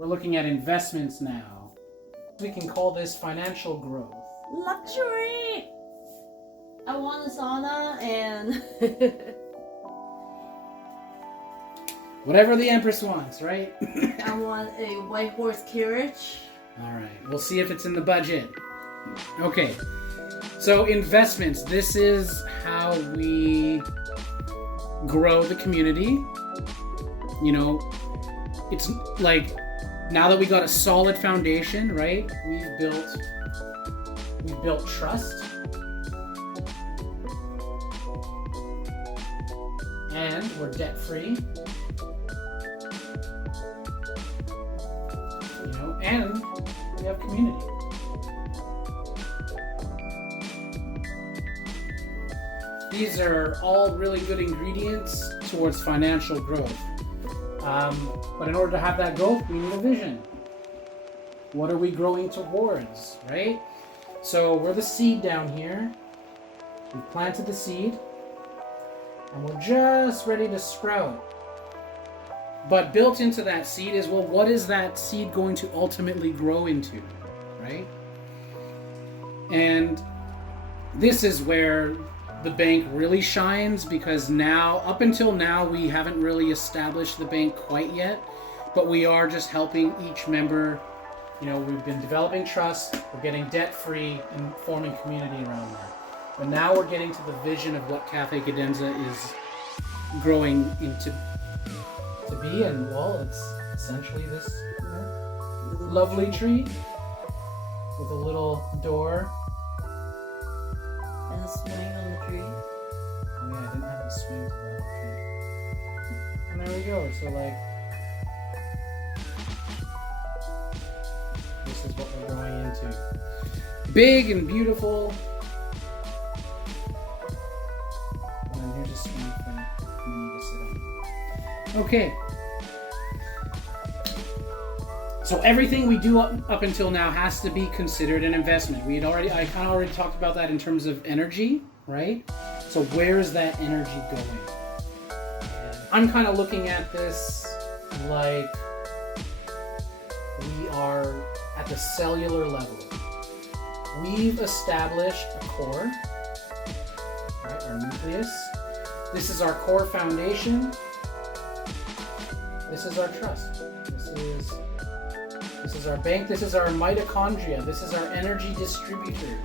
we're looking at investments now. We can call this financial growth. Luxury! I want a sauna and... Whatever the Empress wants, right? I want a white horse carriage. Alright, we'll see if it's in the budget. Okay, so investments. This is how we grow the community. You know, it's like, now that we got a solid foundation, right? We've built trust. And we're debt free. You know, and we have community. These are all really good ingredients towards financial growth. But in order to have that growth, we need a vision. What are we growing towards, right? So we're the seed down here. We planted the seed, and we're just ready to sprout. But built into that seed is, well, what is that seed going to ultimately grow into, right? And this is where the bank really shines, because now, up until now, we haven't really established the bank quite yet, but we are just helping each member. You know, we've been developing trust, we're getting debt free and forming community around that. But now we're getting to the vision of what Cafe Cadenza is growing into to be, and well, it's essentially this, you know, lovely tree with a little door. And a swing on the tree. Oh yeah, I didn't have the swing to that tree. And there we go. So like, this is what we're growing into. Big and beautiful. And then here's a swing for me to sit on. Okay. So everything we do up until now has to be considered an investment. I kind of already talked about that in terms of energy, right? So where's that energy going? And I'm kind of looking at this like we are at the cellular level. We've established a core, right? Our nucleus. This is our core foundation. This is our trust. This is our bank. This is our mitochondria. This is our energy distributor,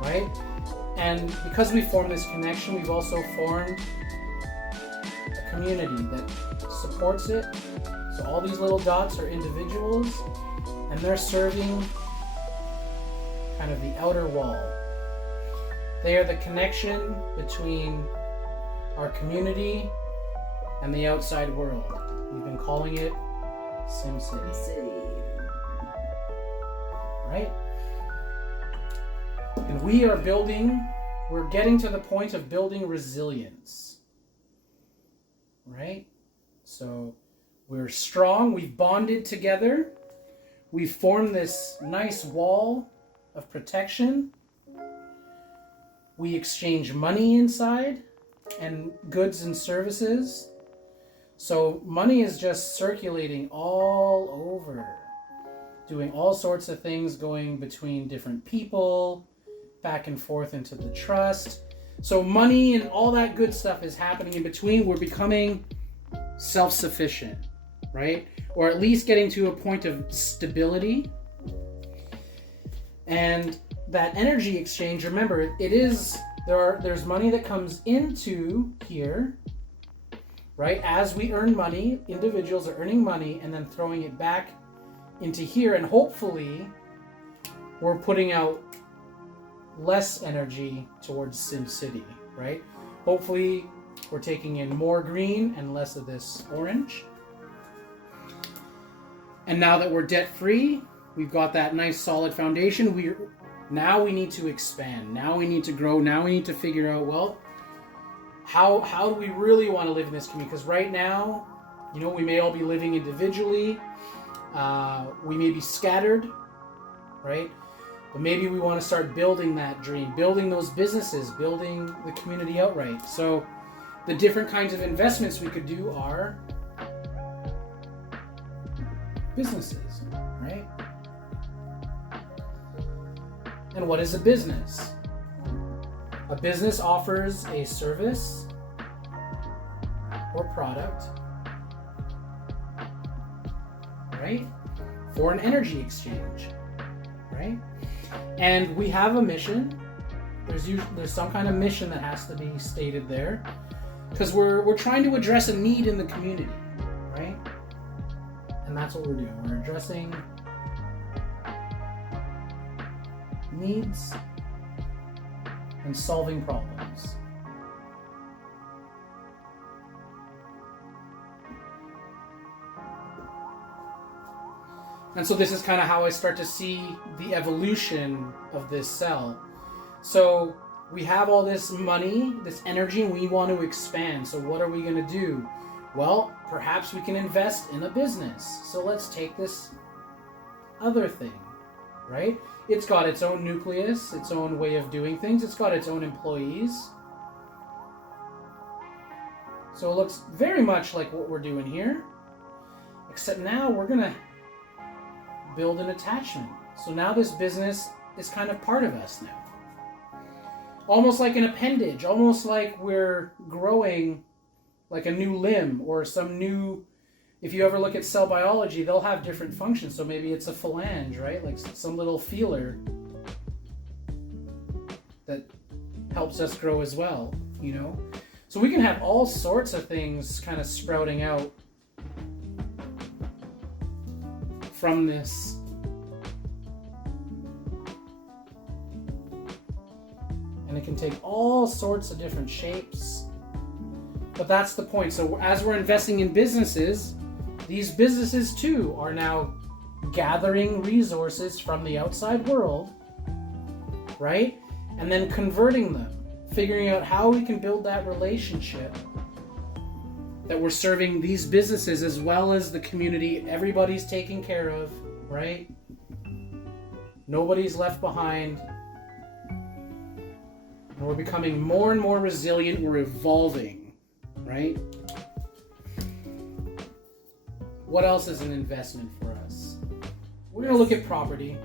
right? And because we formed this connection, we've also formed a community that supports it. So all these little dots are individuals, and they're serving kind of the outer wall. They are the connection between our community and the outside world. We've been calling it SimCity. Right? And we're getting to the point of building resilience. Right? So we're strong, we've bonded together, we've formed this nice wall of protection. We exchange money inside and goods and services. So money is just circulating all over, doing all sorts of things, going between different people, back and forth into the trust. So money and all that good stuff is happening in between. We're becoming self-sufficient, right? Or at least getting to a point of stability. And that energy exchange, remember, there's money that comes into here, right? As we earn money, individuals are earning money and then throwing it back into here, and hopefully we're putting out less energy towards SimCity, right? Hopefully we're taking in more green and less of this orange. And now that we're debt free, we've got that nice solid foundation. Now we need to expand. Now we need to grow. Now we need to figure out, well, how do we really want to live in this community? Because right now, you know, we may all be living individually. We may be scattered, right? But maybe we want to start building that dream, building those businesses, building the community outright. So the different kinds of investments we could do are businesses, right? And what is a business? A business offers a service or product, right, for an energy exchange, right? And we have a mission. There's some kind of mission that has to be stated there, because we're trying to address a need in the community, right? And that's what we're doing. We're addressing needs and solving problems. And so this is kind of how I start to see the evolution of this cell. So we have all this money, this energy, and we want to expand. So what are we going to do? Well, perhaps we can invest in a business. So let's take this other thing, right? It's got its own nucleus, its own way of doing things. It's got its own employees. So it looks very much like what we're doing here, except now we're going to build an attachment. So now this business is kind of part of us now. Almost like an appendage, almost like we're growing like a new limb or some new, if you ever look at cell biology, they'll have different functions. So maybe it's a phalange, right? Like some little feeler that helps us grow as well, you know? So we can have all sorts of things kind of sprouting out from this. And it can take all sorts of different shapes. But that's the point. So as we're investing in businesses, these businesses too are now gathering resources from the outside world, right? And then converting them, figuring out how we can build that relationship that we're serving these businesses as well as the community. Everybody's taken care of, right? Nobody's left behind. And we're becoming more and more resilient. We're evolving, right? What else is an investment for us? We're going to look at property.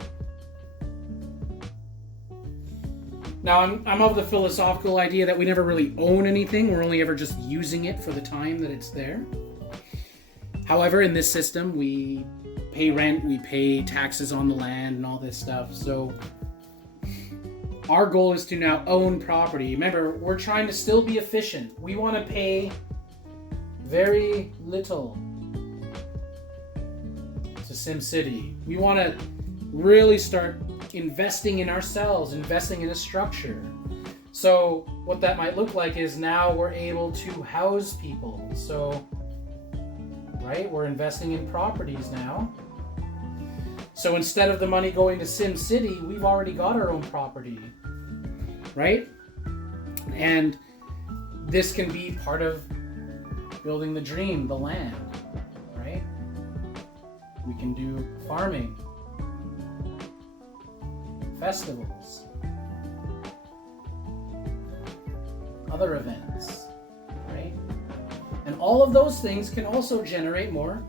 Now, I'm of the philosophical idea that we never really own anything. We're only ever just using it for the time that it's there. However, in this system, we pay rent, we pay taxes on the land and all this stuff. So our goal is to now own property. Remember, we're trying to still be efficient. We want to pay very little to SimCity. We want to really start investing in ourselves, investing in a structure. So what that might look like is now we're able to house people. So, right, we're investing in properties now. So instead of the money going to SimCity, we've already got our own property, right? And this can be part of building the dream, the land, right? We can do farming, festivals, other events, right? And all of those things can also generate more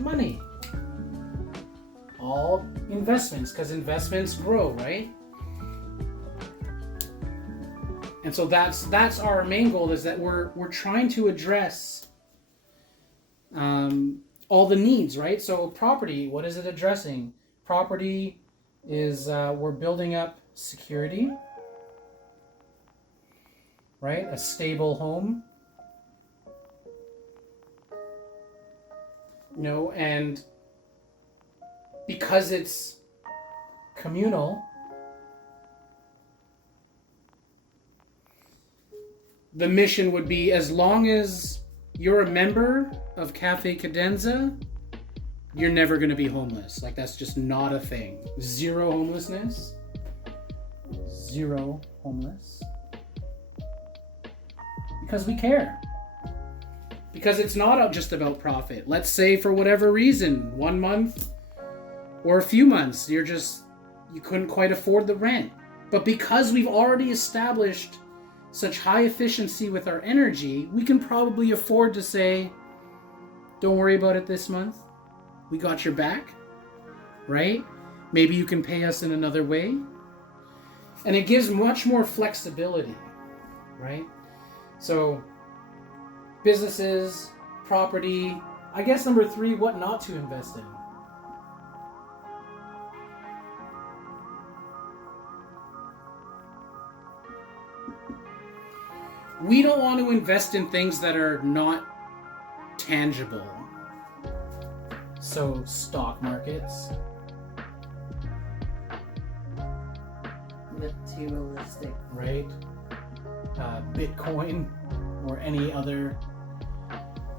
money. All investments, because investments grow, right? And so that's our main goal, is that we're trying to address all the needs, right? So property, what is it addressing? Property is we're building up security, right? A stable home, you know, and because it's communal, the mission would be, as long as you're a member of Cafe Cadenza, you're never going to be homeless. Like, that's just not a thing. Zero homelessness. Zero homeless. Because we care. Because it's not just about profit. Let's say for whatever reason, 1 month or a few months, you couldn't quite afford the rent. But because we've already established such high efficiency with our energy, we can probably afford to say, don't worry about it this month. We got your back, right? Maybe you can pay us in another way. And it gives much more flexibility, right? So businesses, property. I guess number 3, what not to invest in. We don't want to invest in things that are not tangible. So stock markets. Materialistic. Right? Bitcoin or any other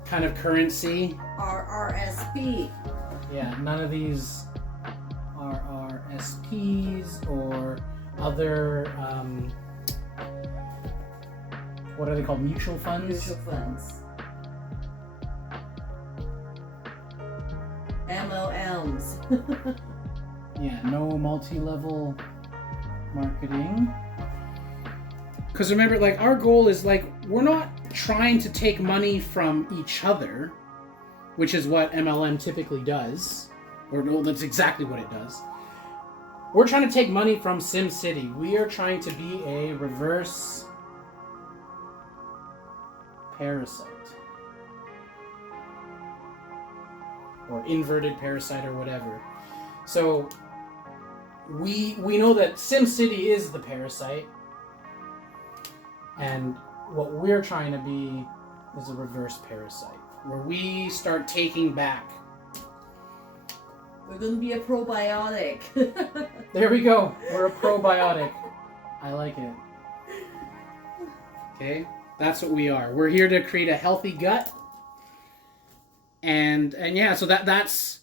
kind of currency. RRSP. Yeah, none of these RRSPs or other, what are they called? Mutual funds? Mutual funds. MLMs. Yeah, no multi-level marketing. Because remember, like, our goal is, like, we're not trying to take money from each other, which is what MLM typically does. Or, no, that's exactly what it does. We're trying to take money from SimCity. We are trying to be a reverse parasite. Or inverted parasite or whatever. So, we know that SimCity is the parasite. And what we're trying to be is a reverse parasite, where we start taking back. We're going to be a probiotic. There we go. We're a probiotic. I like it. Okay, that's what we are. We're here to create a healthy gut. And yeah, so that's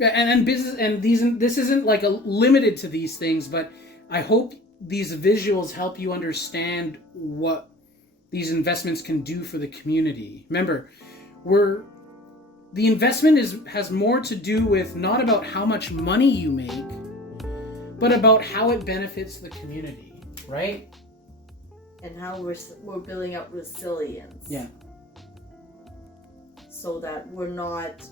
and business and this isn't like limited to these things, but I hope these visuals help you understand what these investments can do for the community. Remember, the investment has more to do with not about how much money you make, but about how it benefits the community, right? And how we're building up resilience. Yeah. So that we're not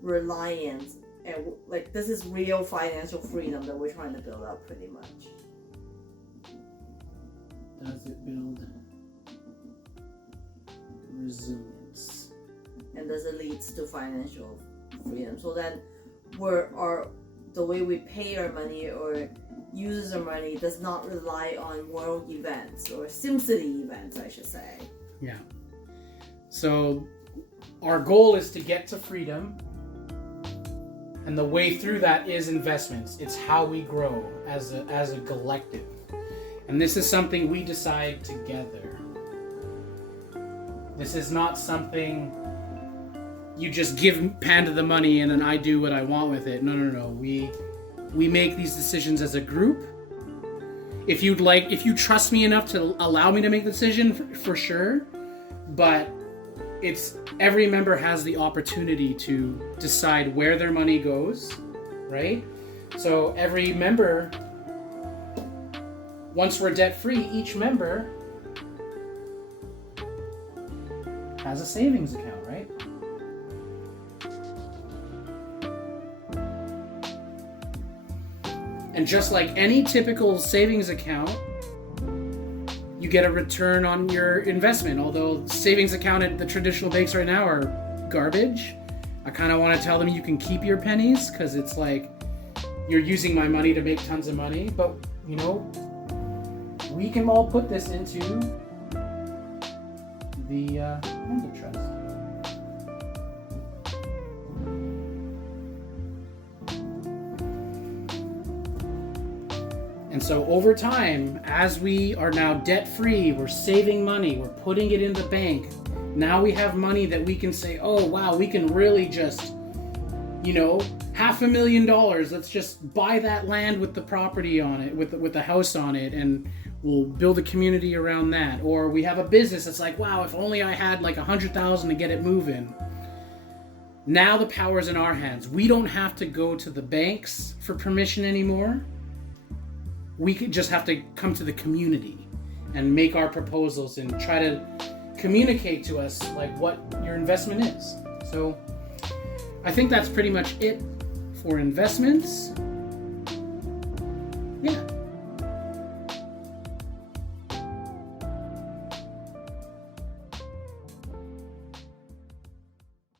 reliant, and like this is real financial freedom that we're trying to build up, pretty much. Does it build resilience? And does it lead to financial freedom? So then the way we pay our money or uses our money does not rely on world events or SimCity events, I should say. Yeah. So our goal is to get to freedom, and the way through that is investments. It's how we grow as a collective. And this is something we decide together. This is not something you just give Panda the money and then I do what I want with it. No. We make these decisions as a group. If you trust me enough to allow me to make the decision, for sure. But it's every member has the opportunity to decide where their money goes, right? So every member, once we're debt-free, each member has a savings account, right? And just like any typical savings account, you get a return on your investment. Although savings account at the traditional banks right now are garbage, I kind of want to tell them you can keep your pennies, because it's like you're using my money to make tons of money. But, you know, we can all put this into the Panda Trust. And so over time, as we are now debt-free, we're saving money, we're putting it in the bank. Now we have money that we can say, oh, wow, we can really just, $500,000. Let's just buy that land with the property on it, with the house on it, and we'll build a community around that. Or we have a business that's like, wow, if only I had like $100,000 to get it moving. Now the power's in our hands. We don't have to go to the banks for permission anymore. We could just have to come to the community and make our proposals and try to communicate to us like what your investment is. So I think that's pretty much it for investments.